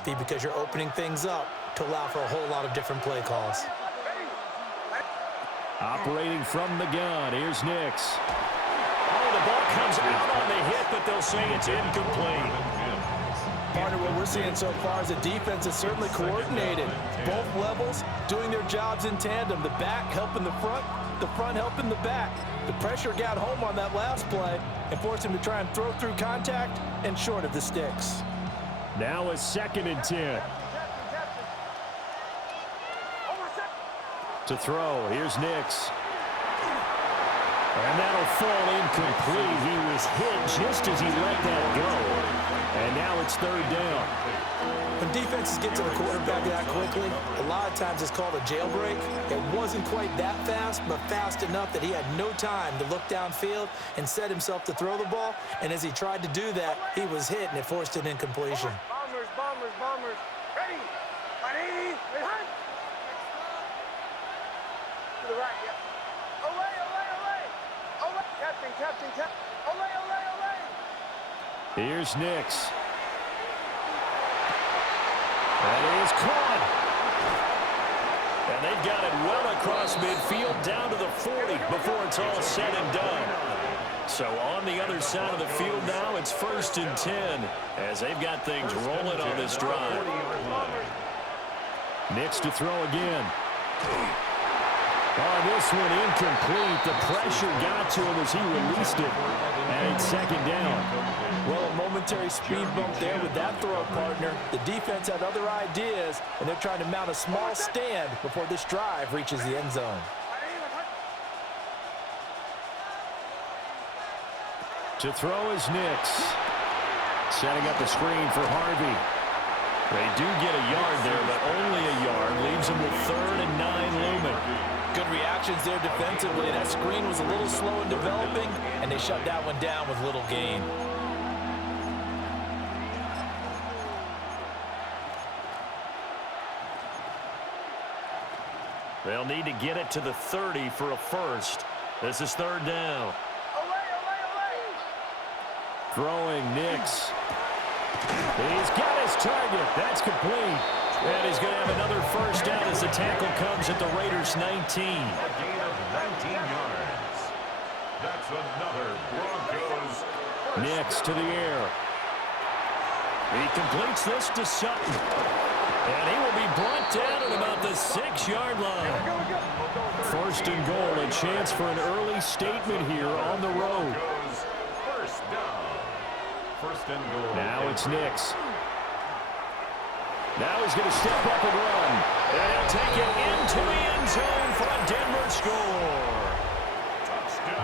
McCarthy because you're opening things up to allow for a whole lot of different play calls. Operating from the gun, here's Nix. Oh, the ball comes out on the hit, but they'll say it's incomplete. Partner, what we're seeing so far is the defense is certainly coordinated. Both levels doing their jobs in tandem. The back helping the front helping the back. The pressure got home on that last play and forced him to try and throw through contact and short of the sticks. Now a 2nd and 10. To throw, here's Nix. And that'll fall incomplete. He was hit just as he let that go. And now it's 3rd down. When defenses get to the quarterback that quickly, a lot of times it's called a jailbreak. It wasn't quite that fast, but fast enough that he had no time to look downfield and set himself to throw the ball. And as he tried to do that, he was hit, and it forced an incompletion. Bombers. Ready. 180. Behind. To the right, yeah. Away. Captain. Away. Here's Nix. That is caught. And they've got it well across midfield down to the 40 before it's all said and done. So on the other side of the field now, it's 1st and 10 as they've got things rolling on this drive. Nix to throw again. Oh, this one incomplete. The pressure got to him as he released it. And it's 2nd down. Well, a momentary speed bump there with that throw, partner. The defense had other ideas, and they're trying to mount a small stand before this drive reaches the end zone. To throw is Nix. Setting up the screen for Harvey. They do get a yard there, but only a yard. Leaves them with 3rd and 9 looming. Good reactions there defensively. That screen was a little slow in developing, and they shut that one down with little gain. They'll need to get it to the 30 for a first. This is 3rd down. Throwing Nix. He's got his target. That's complete. And he's going to have another first down as the tackle comes at the Raiders' 19. A gain of 19 yards. That's another Broncos. Nix to the air. He completes this to Sutton. And he will be brought down at about the 6-yard line. 1st and goal, a chance for an early statement here on the road. First down. 1st and goal. Now it's Nix. Now he's going to step up and run. And he'll take it into the end zone for a Denver score.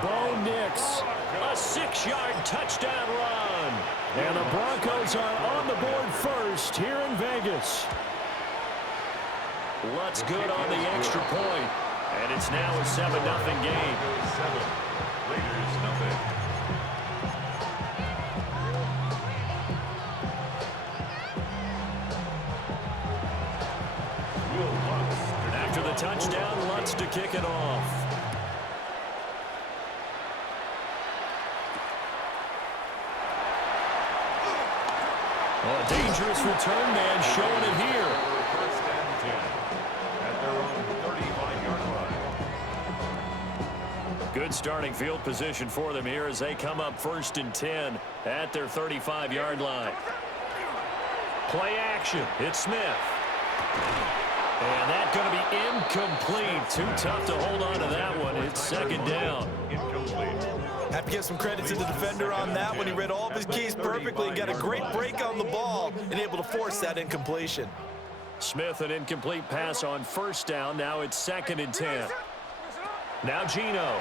Bo Nix, a 6-yard touchdown run. And the Broncos are on the board first here in Vegas. Lutz good on the extra point. And it's now a 7-0 game. 7. Raiders nothing. After the touchdown, Lutz to kick it off. Oh, a dangerous return man showing it here. 1st and 10 at their own 35-yard line. Good starting field position for them here as they come up 1st and 10 at their 35-yard line. Play action. It's Smith. And that's going to be incomplete. Too tough to hold on to that one. It's 2nd down. Incomplete. Have to give some credit to the defender on that one. He read all of his keys perfectly and got a great break on the ball and able to force that incompletion. Smith, an incomplete pass on 1st down. Now it's 2nd and 10. Now Geno.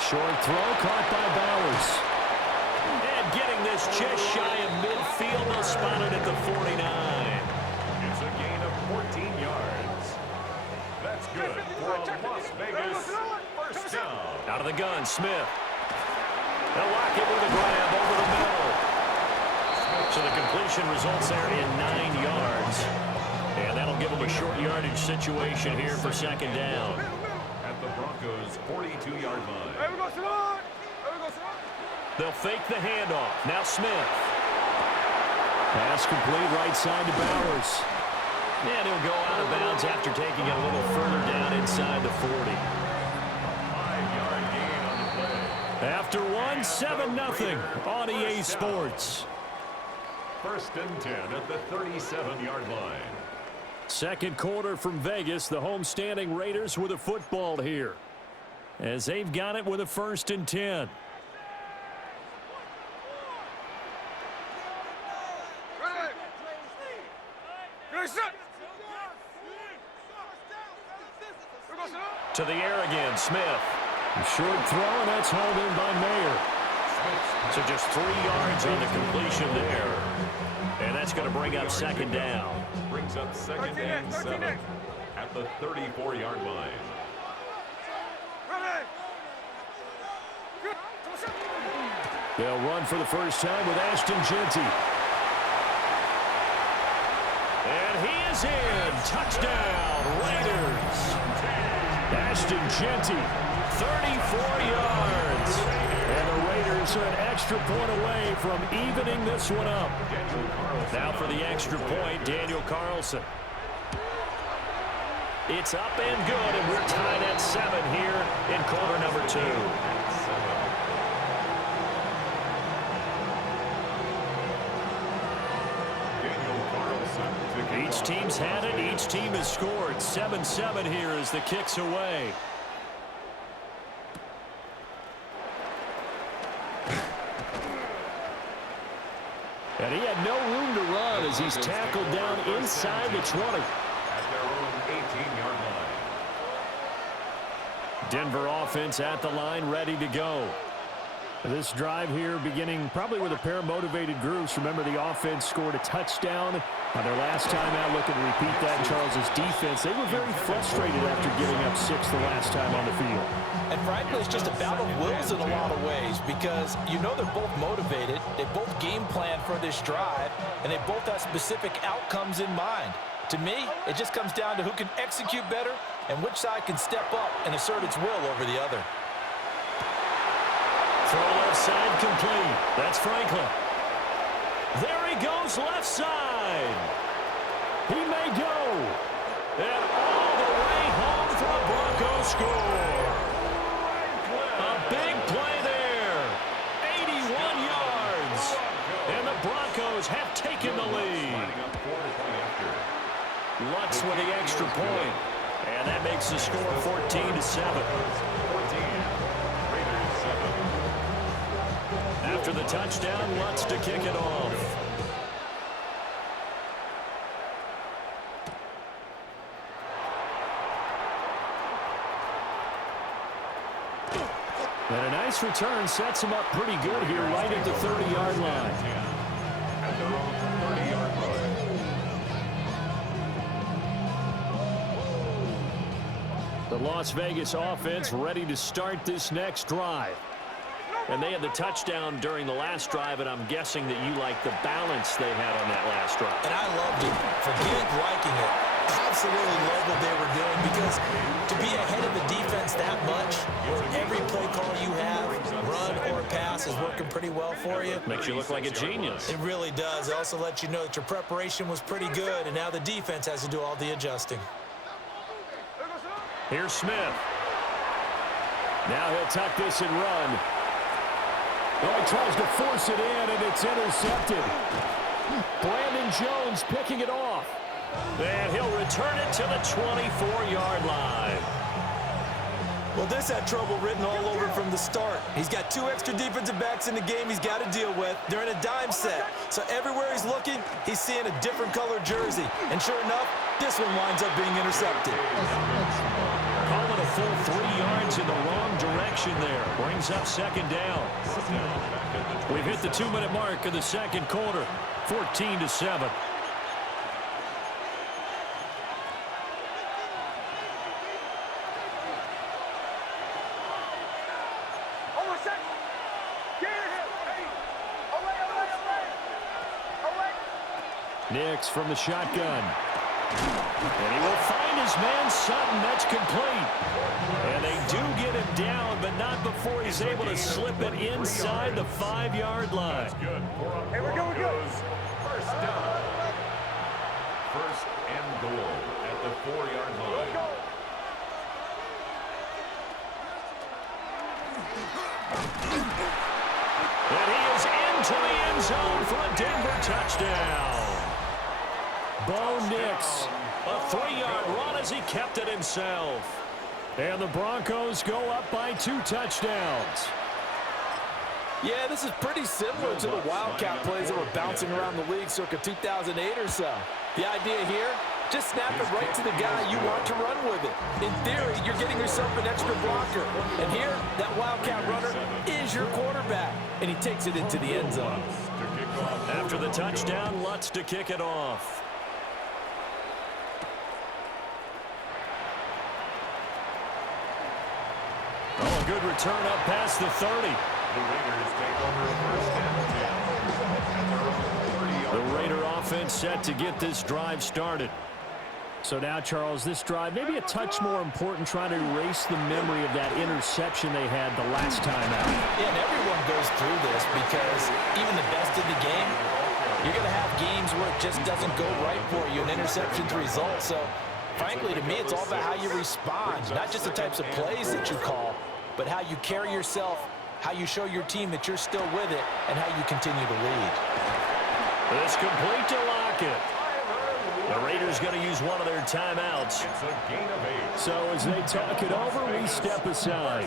Short throw caught by Bowers. And getting this just shy of midfield. They'll spot it at the 49. It's a gain of 14 yards. That's good for a Las Vegas 1st down. Out of the gun, Smith. They'll lock it with a grab over the middle. So the completion results there in 9 yards. And that'll give them a short yardage situation here for 2nd down. At the Broncos' 42-yard line. They'll fake the handoff. Now Smith. Pass complete right side to Bowers. And he'll go out of bounds after taking it a little further down inside the 40. 5-yard gain on the play. After one, 7-0 on EA Sports. First and 10 at the 37-yard line. Second quarter from Vegas. The homestanding Raiders with a football here, as they've got it with a 1st and 10. To the air again, Smith. Short throw, and that's hauled in by Mayer. So just 3 yards on the completion there. And that's going to bring up second down. Brings up second and 7 at the 34-yard line. They'll run for the first time with Ashton Jeanty. And he is in. Touchdown, Raiders. Ashton Jeanty, 34 yards. And the Raiders are an extra point away from evening this one up. Now for the extra point, Daniel Carlson. It's up and good, and we're tied at 7 here in quarter number 2. Each team's had it. Each team has scored. 7-7 here as the kick's away. And he had no room to run as he's tackled down inside the 20. At their own 18-yard line. Denver offense at the line, ready to go. This drive here beginning probably with a pair of motivated groups. Remember, the offense scored a touchdown on their last time out. Looking to repeat that in Charles's defense. They were very frustrated after giving up 6 the last time on the field. And frankly, it's just a battle of wills in a lot of ways, because you know they're both motivated. They both game plan for this drive, and they both have specific outcomes in mind. To me, it just comes down to who can execute better and which side can step up and assert its will over the other. Throw left side complete. That's Franklin. There he goes left side. He may go. And all the way home for a Broncos score. A big play there. 81 yards. And the Broncos have taken the lead. Lutz with the extra point. And that makes the score 14-7. After the touchdown, Lutz to kick it off. And a nice return sets him up pretty good here right at the 30-yard line. At their own 30-yard line. The Las Vegas offense ready to start this next drive. And they had the touchdown during the last drive, and I'm guessing that you like the balance they had on that last drive. And I loved it. Forget liking it. Absolutely love what they were doing, because to be ahead of the defense that much, where every play call you have, run or pass, is working pretty well for you. Makes you look like a genius. It really does. It also lets you know that your preparation was pretty good, and now the defense has to do all the adjusting. Here's Smith. Now he'll tuck this and run. Oh, he tries to force it in, and it's intercepted. Brandon Jones picking it off. And he'll return it to the 24-yard line. Well, this had trouble written all over from the start. He's got 2 extra defensive backs in the game he's got to deal with. They're in a dime set. So everywhere he's looking, he's seeing a different color jersey. And sure enough, this one winds up being intercepted. Call it a full 3 yards in the wrong direction there. Brings up second down. We've hit the 2-minute mark of the second quarter. 14-7. Nix from the shotgun. And he will find his man Sutton. That's complete. And they do get him down, but not before he's able to slip it inside the 5-yard line. Hey, we're good. First down. First and goal at the 4-yard line. And he is into the end zone for a Denver touchdown. Bo Nix, a 3-yard run as he kept it himself. And the Broncos go up by 2 touchdowns. Yeah, this is pretty similar to the Wildcat plays that were bouncing around the league circa 2008 or so. The idea here, just snap it right to the guy you want to run with it. In theory, you're getting yourself an extra blocker. And here, that Wildcat runner is your quarterback. And he takes it into the end zone. After the touchdown, Lutz to kick it off. Oh, a good return up past the 30. The Raiders take over first and 10. The Raider offense set to get this drive started. So now, Charles, this drive maybe a touch more important, trying to erase the memory of that interception they had the last time out. Yeah, and everyone goes through this because even the best in the game, you're going to have games where it just doesn't go right for you, an interception's result. So, frankly, to me, it's all about how you respond, not just the types of plays that you call, but how you carry yourself, how you show your team that you're still with it, and how you continue to lead. It's complete to Lockett. The Raiders going to use one of their timeouts. It's a gain of 8. So as they talk it over, we step aside.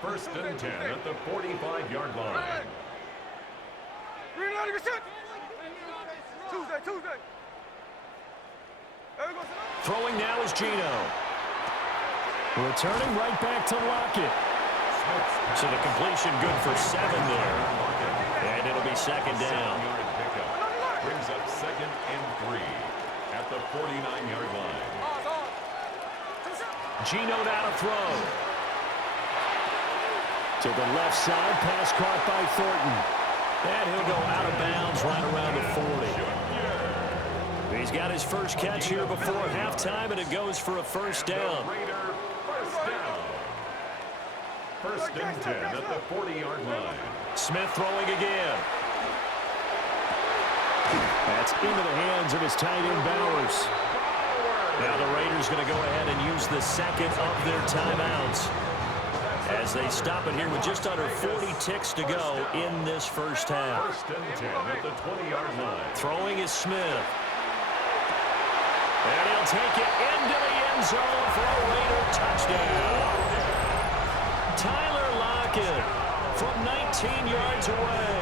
First and 10 at the 45-yard line. Tuesday. Throwing now is Gino. Returning right back to Lockett. So the completion good for 7 there. And it'll be second down. 7-yard pickup. Brings up second and 3 at the 49-yard line. Gino now to throw. To the left side, pass caught by Thornton. And he'll go out of bounds right around the 40. He's got his first catch here before halftime, and it goes for a first down. Raider first down. First and 10 at the 40-yard line. Smith throwing again. That's into the hands of his tight end, Bowers. Now the Raiders going to go ahead and use the second of their timeouts as they stop it here with just under 40 ticks to go in this first half. First and 10 at the 20-yard line. Throwing is Smith. And he'll take it into the end zone for a Raider touchdown. Tyler Lockett from 19 yards away.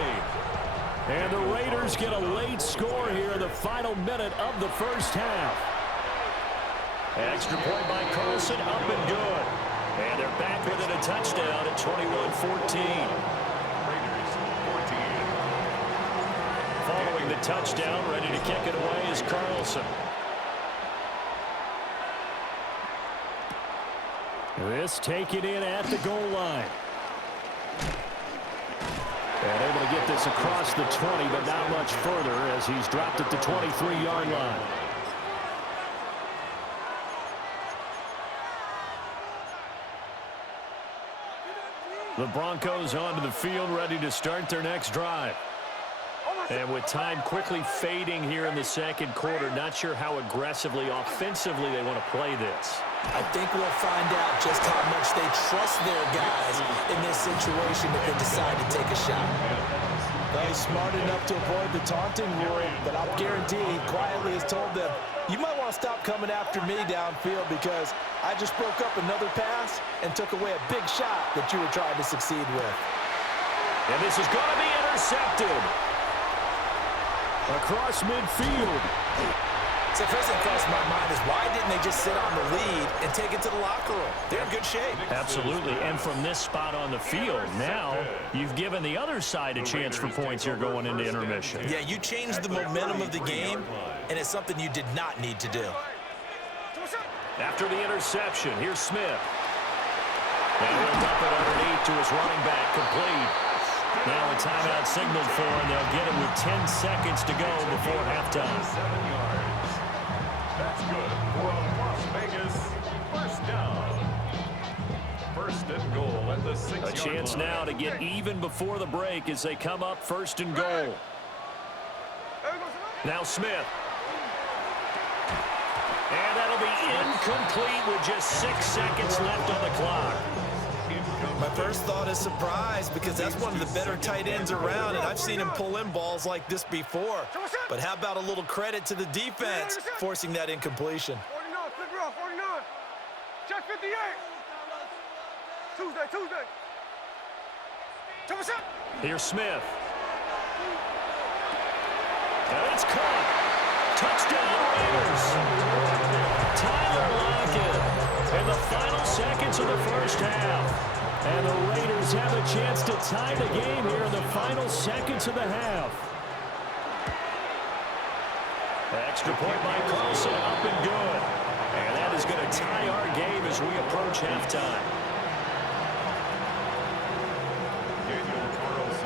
And the Raiders get a late score here in the final minute of the first half. Extra point by Carlson, up and good. And they're back within a touchdown at 21-14. Raiders 14. Following the touchdown, ready to kick it away is Carlson. This taken in at the goal line. And able to get this across the 20, but not much further as he's dropped at the 23-yard line. The Broncos onto the field, ready to start their next drive. And with time quickly fading here in the second quarter, not sure how aggressively, offensively they want to play this. I think we'll find out just how much they trust their guys in this situation if they decide to take a shot. Well, he's smart enough to avoid the taunting rule, but I'll guarantee he quietly has told them, you might want to stop coming after me downfield because I just broke up another pass and took away a big shot that you were trying to succeed with. And this is going to be intercepted. Across midfield. So first thing crossed my mind is why didn't they just sit on the lead and take it to the locker room? They're in good shape. Absolutely, and from this spot on the field, now you've given the other side a chance for points here going into intermission. Yeah, you changed the momentum of the game, and it's something you did not need to do. After the interception, here's Smith. And he'll dump it underneath to his running back, complete. Now a timeout signaled for, and they'll get it with 10 seconds to go before halftime. 7 yards. That's good for a Las Vegas first down. First and goal at the 6-yard line. A chance now to get even before the break as they come up first and goal. Now Smith. And that'll be incomplete with just 6 seconds left on the clock. My first thought is surprise because that's one of the better tight ends around, and I've seen him pull in balls like this before. But how about a little credit to the defense forcing that incompletion? 49, flip around, 49. Check 58. Tuesday. Here's Smith. And it's caught. Touchdown Raiders. Tyler Lockett in the final seconds of the first half. And the Raiders have a chance to tie the game here in the final seconds of the half. Extra point by Carlson, up and good. And that is going to tie our game as we approach halftime.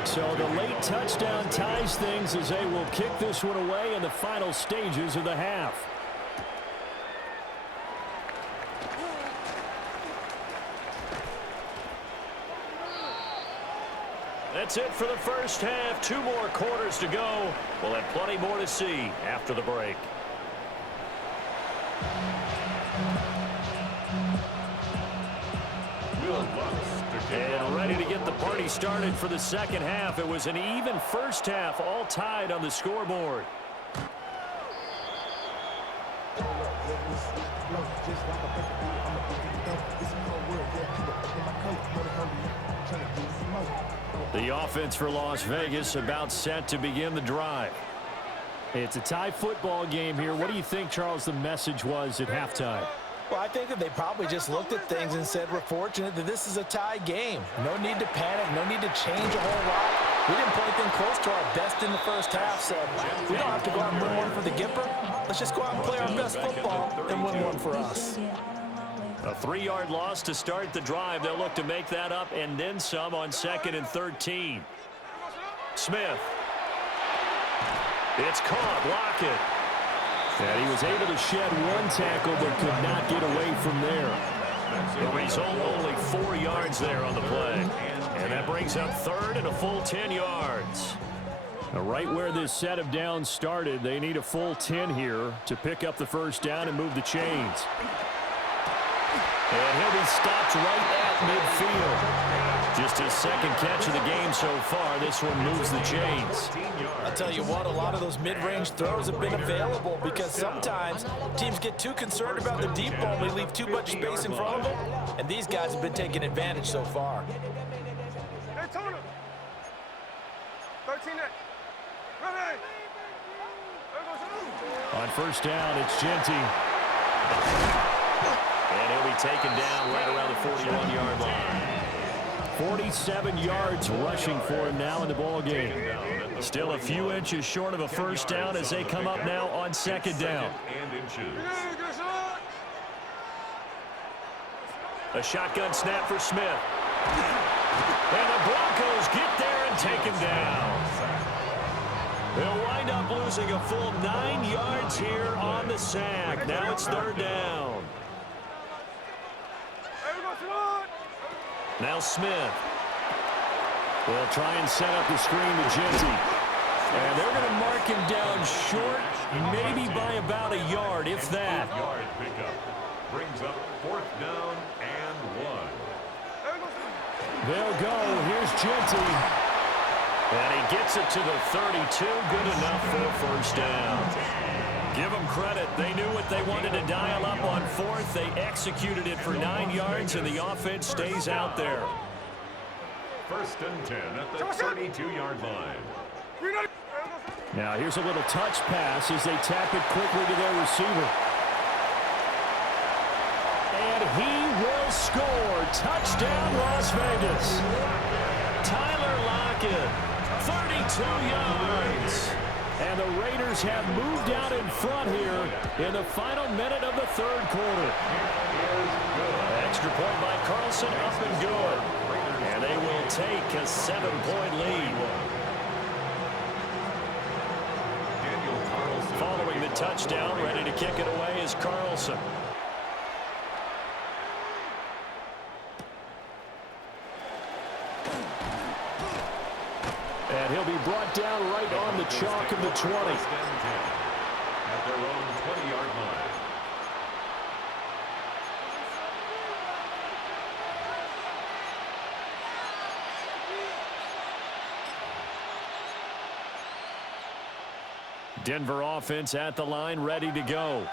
So the late touchdown ties things as they will kick this one away in the final stages of the half. That's it for the first half. 2 more quarters to go. We'll have plenty more to see after the break. And ready to get the party started for the second half. It was an even first half, all tied on the scoreboard. The offense for Las Vegas about set to begin the drive. It's a tie football game here. What do you think, Charles, the message was at halftime? Well, I think that they probably just looked at things and said, we're fortunate that this is a tie game. No need to panic. No need to change a whole lot. We didn't play anything close to our best in the first half, so we don't have to go out and win one for the Gipper. Let's just go out and play our best football and win one for us. A 3-yard loss to start the drive. They'll look to make that up and then some on 2nd and 13. Smith. It's caught. Lockett. And he was able to shed 1 tackle but could not get away from there. The result, only 4 yards there on the play. And that brings up 3rd and a full 10 yards. Now, right where this set of downs started, they need a full 10 here to pick up the first down and move the chains. And he'll be stopped right at midfield. Just his 2nd catch of the game so far. This one moves the chains. I'll tell you what, a lot of those mid-range throws have been available because sometimes teams get too concerned about the deep ball. They leave too much space in front of them, and these guys have been taking advantage so far. Hey, Tona. 13 next. Ready. On first down, it's Genty. And he'll be taken down right around the 41-yard line. 47 yards rushing for him now in the ball game. Still a few inches short of a first down as they come up now on 2nd down. A shotgun snap for Smith. And the Broncos get there and take him down. They'll wind up losing a full 9 yards here on the sack. Now it's 3rd down. Now Smith. They'll try and set up the screen to Genty. And they're going to mark him down short, maybe by about a yard, if that. Yard pickup brings up 4th down and 1. They'll go. Here's Genty. And he gets it to the 32. Good enough for a first down. Give them credit. They knew what they wanted to dial up on 4th. They executed it for 9 yards, and the offense stays out there. 1st and 10 at the 32-yard line. Now here's a little touch pass as they tap it quickly to their receiver. And he will score. Touchdown, Las Vegas. Tyler Lockett, 32 yards. And the Raiders have moved out in front here in the final minute of the 3rd quarter. Extra point by Carlson, up and good. And they will take a 7-point lead. Following the touchdown, ready to kick it away is Carlson. And he'll be brought down right on the chalk of the 20. At their own 20-yard line. Denver offense at the line, ready to go.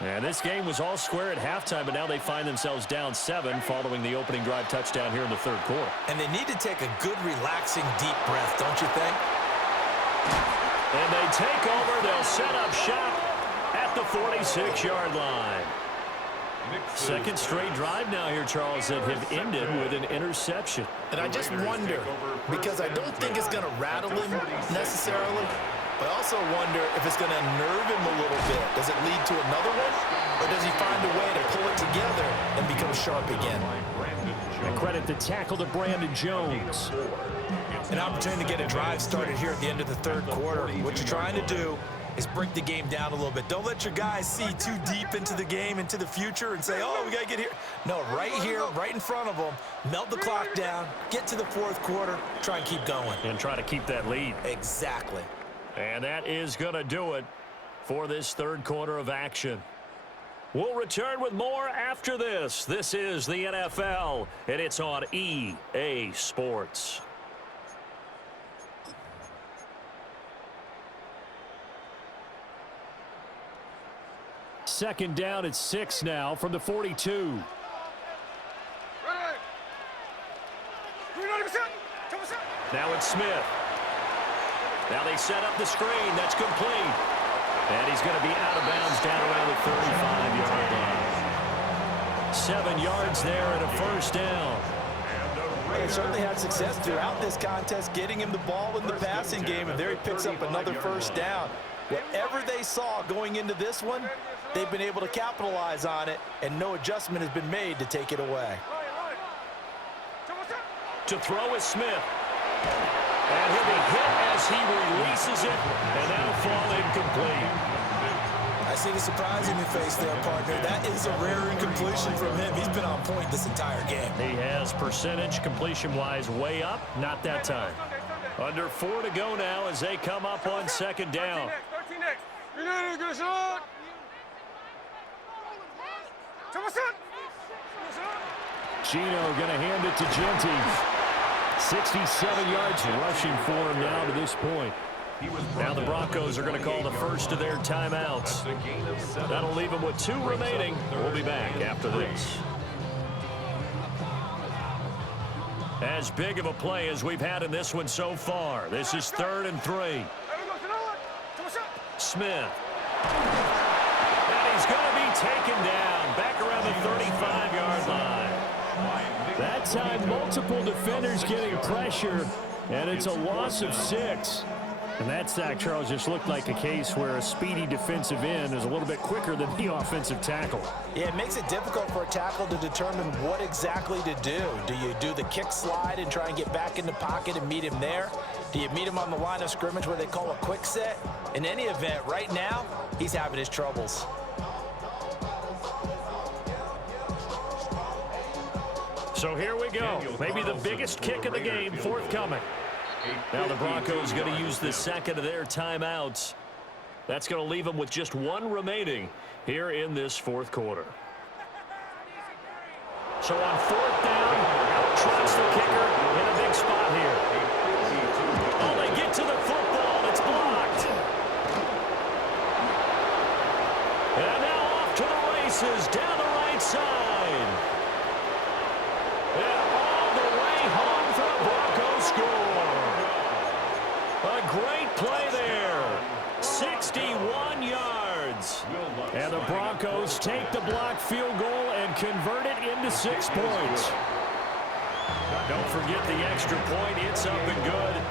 And this game was all square at halftime, but now they find themselves down 7 following the opening drive touchdown here in the third quarter. And they need to take a good, relaxing, deep breath, don't you think? And they take over. They'll set up shop at the 46-yard line. Second straight drive now here, Charles, that have ended with an interception. And I just wonder, because I don't think it's going to rattle him necessarily, but I also wonder if it's going to unnerve him a little bit. Does it lead to another one? Or does he find a way to pull it together and become sharp again? And credit the tackle to Brandon Jones. An opportunity to get a drive started here at the end of the third quarter. What you're trying to do is break the game down a little bit. Don't let your guys see too deep into the game, into the future, and say, oh, we got to get here. No, right here, right in front of them, melt the clock down, get to the fourth quarter, try and keep going. And try to keep that lead. Exactly. And that is going to do it for this third quarter of action. We'll return with more after this. This is the NFL, and it's on EA Sports. Second down at 6 now from the 42. Now it's Smith. Now they set up the screen. That's complete. And he's going to be out of bounds down around the 35-yard line. 7 yards there and a first down. They certainly had success throughout this contest getting him the ball in the passing game, and there he picks up another first down. Whatever they saw going into this one, they've been able to capitalize on it, and no adjustment has been made to take it away. To throw is Smith. And he'll be hit as he releases it, and that'll fall incomplete. I see the surprise in your face there, partner. That is a rare incompletion from him. He's been on point this entire game. He has percentage completion-wise way up, not that time. Under 4 to go now as they come up on second down. Gino going to hand it to Genty. 67 yards rushing for him now to this point. Now the Broncos are going to call the first of their timeouts. That'll leave them with 2 remaining. We'll be back after this. As big of a play as we've had in this one so far. This is 3rd and 3. Smith. And he's going to be taken down back around the 35-yard line. That time, multiple defenders getting pressure, and it's a loss of 6. And that sack, Charles, just looked like a case where a speedy defensive end is a little bit quicker than the offensive tackle. Yeah, it makes it difficult for a tackle to determine what exactly to do. Do you do the kick slide and try and get back in the pocket and meet him there? Do you meet him on the line of scrimmage where they call a quick set? In any event, right now, he's having his troubles. So here we go. Maybe the biggest kick of the game forthcoming. Now the Broncos going to use the second of their timeouts. That's going to leave them with just 1 remaining here in this fourth quarter. So on 4th down, out trots the kicker in a big spot here. Oh, they get to the football. It's blocked. And now off to the races down the right side. And all the way home for the Broncos score. A great play there. 61 yards. And the Broncos take the blocked field goal and convert it into 6 points. Don't forget the extra point. It's up and good.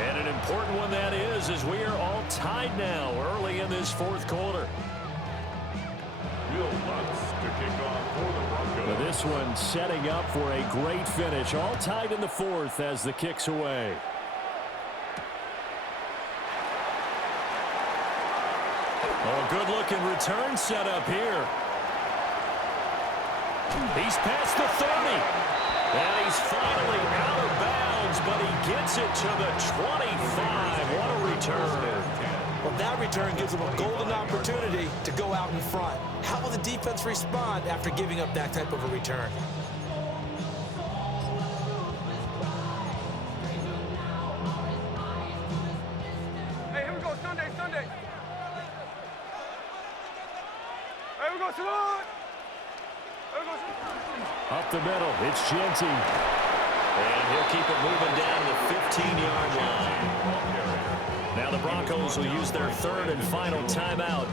And an important one that is, as we are all tied now early in this fourth quarter. Will Lutz to kick off for the Broncos. This one setting up for a great finish. All tied in the 4th as the kick's away. Oh, good-looking return set up here. He's past the 30. And he's finally out of bounds downs, but he gets it to the 25. What a return. Well, that return gives them a golden opportunity to go out in front. How will the defense respond after giving up that type of a return? Hey, here we go, Sunday. Hey, we go, salute. Here we go, Up the middle, it's Genty. And he'll keep it moving down to the 15-yard line. Now the Broncos will use their third and final timeout.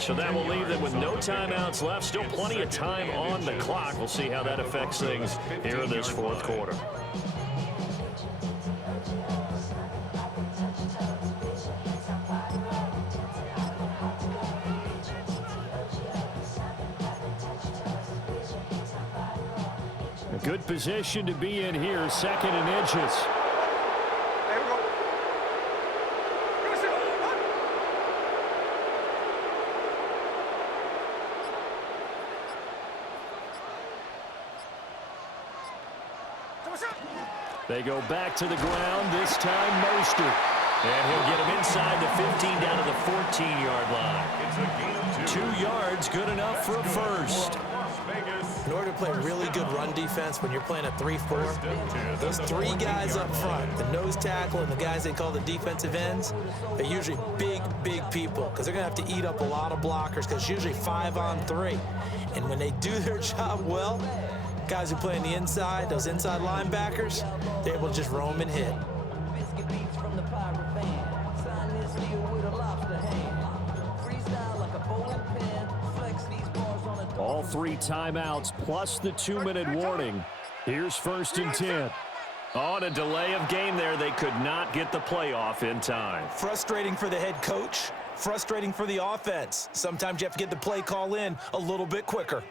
So that will leave them with no timeouts left. Still plenty of time on the clock. We'll see how that affects things here in this fourth quarter. A good position to be in here, second and inches. There we go. Finish it. What? Come on, shot. They go back to the ground, this time Mostert. And he'll get him inside the 15 down to the 14-yard line. It's a gain of 2 yards, good enough for a first. Las Vegas. In order to play really good run defense when you're playing a 3-4, those three guys up front, the nose tackle and the guys they call the defensive ends, they're usually big people because they're going to have to eat up a lot of blockers because it's usually 5-on-3. And when they do their job well, guys who play on the inside, those inside linebackers, they're able to just roam and hit. All 3 timeouts plus the 2-minute warning. Here's 1st and 10. On a delay of game there, they could not get the playoff in time. Frustrating for the head coach, frustrating for the offense. Sometimes you have to get the play call in a little bit quicker.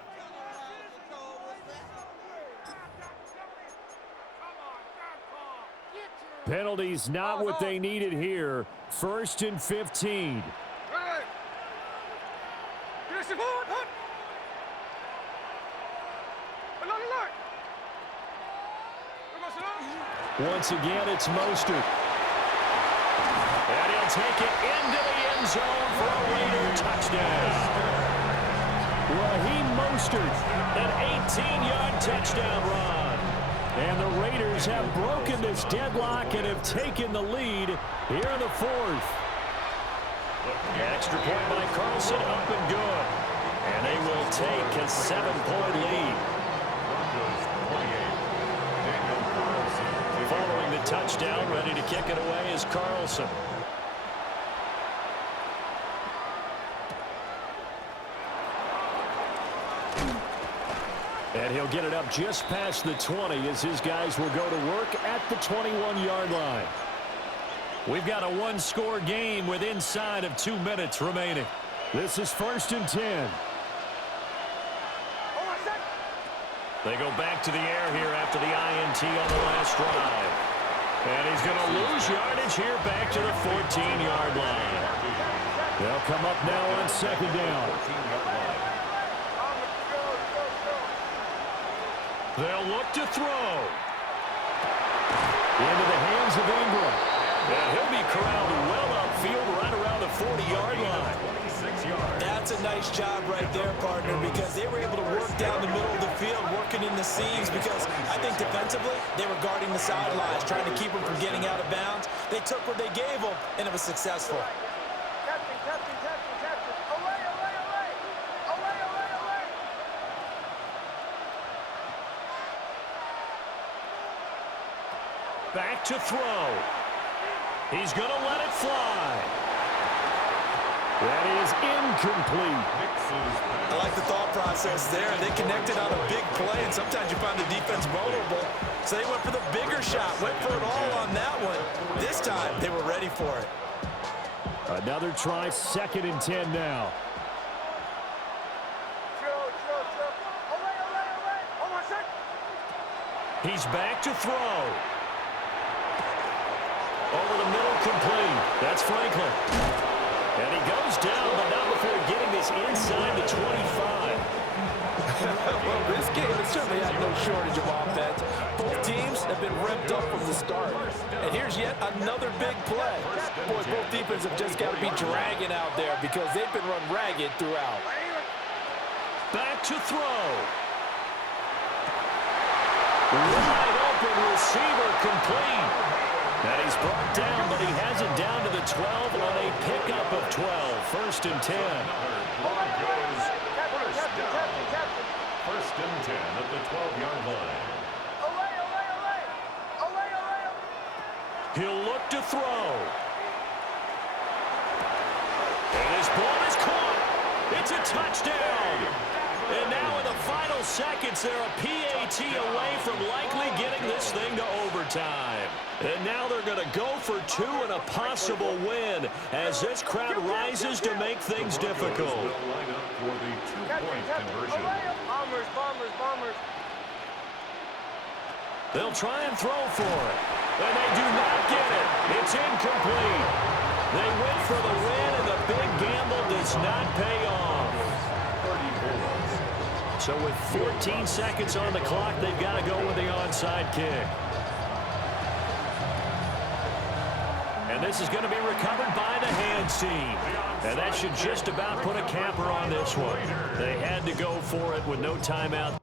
Penalties not what they needed here. 1st and 15. Hey. Finish it forward. Hut. Alert. Here we go, salute. Once again, it's Mostert. And he'll take it into the end zone for a Raider touchdown. Raheem Mostert. An 18-yard touchdown run. And the Raiders have broken this deadlock and have taken the lead here in the 4th. Extra point by Carlson, up and good. And they will take a 7-point lead. Following the touchdown, ready to kick it away is Carlson. And he'll get it up just past the 20 as his guys will go to work at the 21-yard line. We've got a one-score game with inside of 2 minutes remaining. This is 1st and 10. They go back to the air here after the INT on the last drive. And he's going to lose yardage here back to the 14-yard line. They'll come up now on 2nd down. They'll look to throw. Into the hands of Ingram. And he'll be corralled well upfield right around the 40-yard line. That's a nice job right there, partner, because they were able to work down the middle of the field, working in the seams, because I think defensively they were guarding the sidelines, trying to keep them from getting out of bounds. They took what they gave them, and it was successful. Captain. Away. Back to throw. He's going to let it fly. That is incomplete. I like the thought process there. They connected on a big play, and sometimes you find the defense vulnerable. So they went for the bigger shot, went for it all on that one. This time, they were ready for it. Another try, 2nd and 10 now. He's back to throw. Over the middle, complete. That's Franklin. And he goes down, but not before getting this inside the 25. Well, risk game has certainly had no shortage of offense. Both teams have been revved up from the start. And here's yet another big play. Boy, both defenses have just got to be dragging out there because they've been run ragged throughout. Back to throw. Wide open receiver complete. And he's brought down, but he has it down to the 12 on a pickup of 12. First and 10. First and 10 at the 12-yard line. He'll look to throw. And his ball is caught. It's a touchdown. And now in the final seconds, they're a PAT away from likely getting this thing to overtime. And now they're going to go for two and a possible win as this crowd rises to make things difficult. Line up for the two-point conversion. Bombers. They'll try and throw for it. And they do not get it. It's incomplete. They went for the win, and the big gamble does not pay off. 34. So with 14 seconds on the clock, they've got to go with the onside kick. And this is going to be recovered by the hands team. And that should just about put a capper on this one. They had to go for it with no timeout.